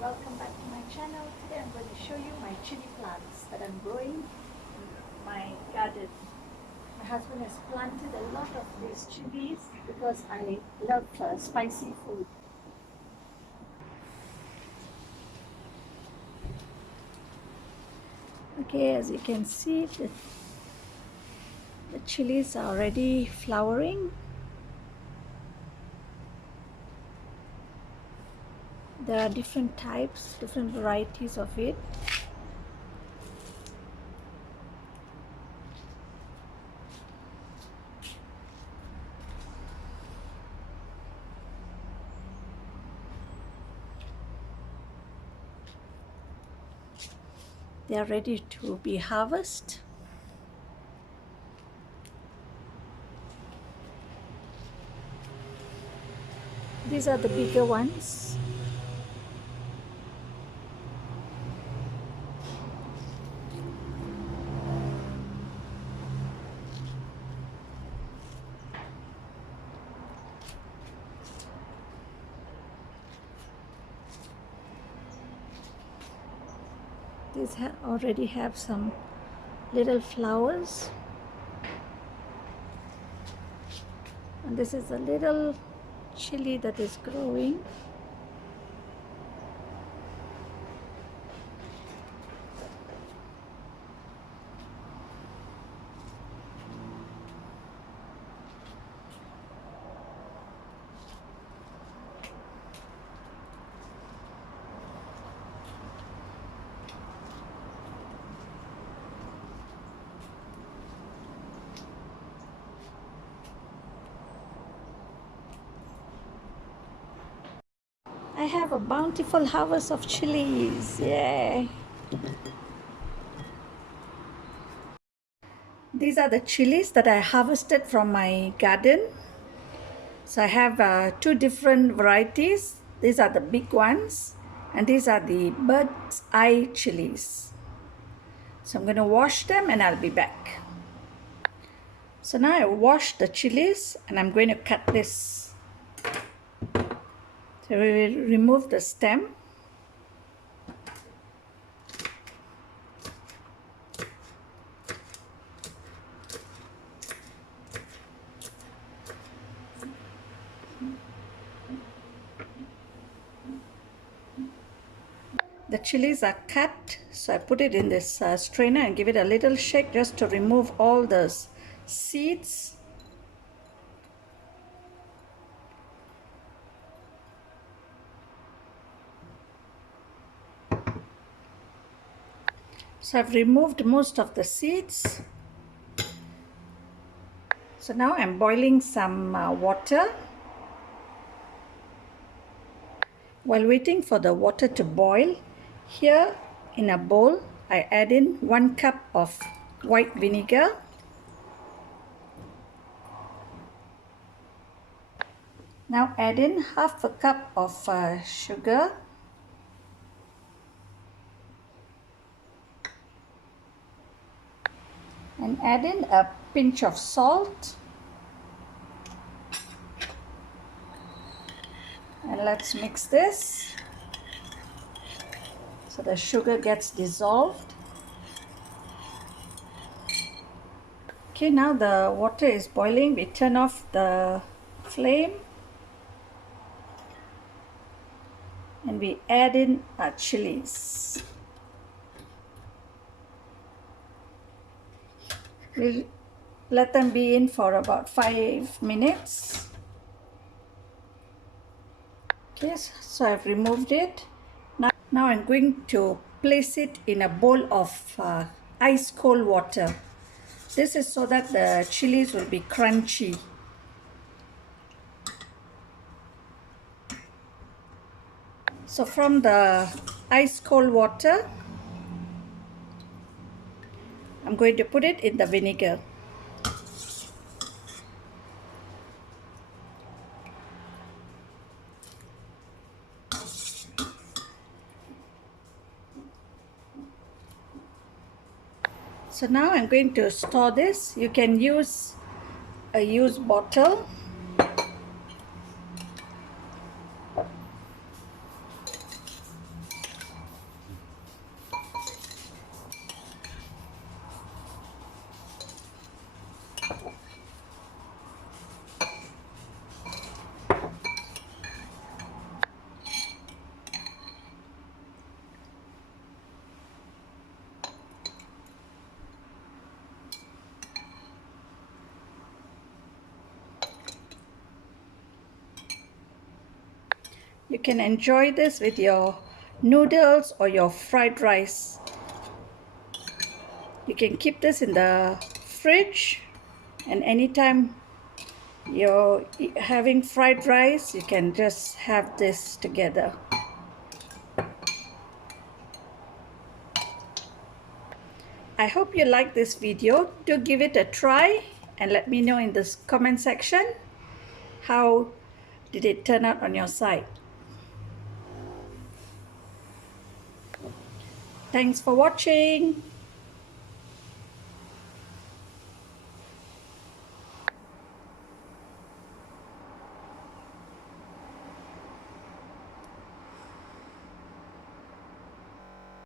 welcome back to my channel. Today I'm going to show you my chili plants that I'm growing in my garden. My husband has planted a lot of these chilies because I love spicy food. Okay, as you can see, the chilies are already flowering. There are different types, different varieties of it. They are ready to be harvested. These are the bigger ones. These already have some little flowers. And this is a little chili that is growing. I have a bountiful harvest of chilies. Yay! These are the chilies that I harvested from my garden. So I have two different varieties. These are the big ones, and these are the bird's eye chilies. So I'm going to wash them and I'll be back. So now I washed the chilies and I'm going to cut this. So we will remove the stem. The chilies are cut, so I put it in this strainer and give it a little shake just to remove all the seeds. So I've removed most of the seeds. So now I'm boiling some water. While waiting for the water to boil, here in a bowl, I add in 1 cup of white vinegar. Now add in half a cup of sugar. And add in a pinch of salt. And let's mix this so the sugar gets dissolved. Okay, now the water is boiling. We turn off the flame and we add in our chilies. We'll let them be in for about 5 minutes. Okay, so I've removed it. Now I'm going to place it in a bowl of ice cold water. This is so that the chilies will be crunchy. So from the ice cold water, I'm going to put it in the vinegar. So now I'm going to store this. You can use a used bottle. You can enjoy this with your noodles or your fried rice. You can keep this in the fridge, and anytime you're having fried rice, you can just have this together. I hope you like this video. Do give it a try and let me know in the comment section how did it turn out on your side. Thanks for watching.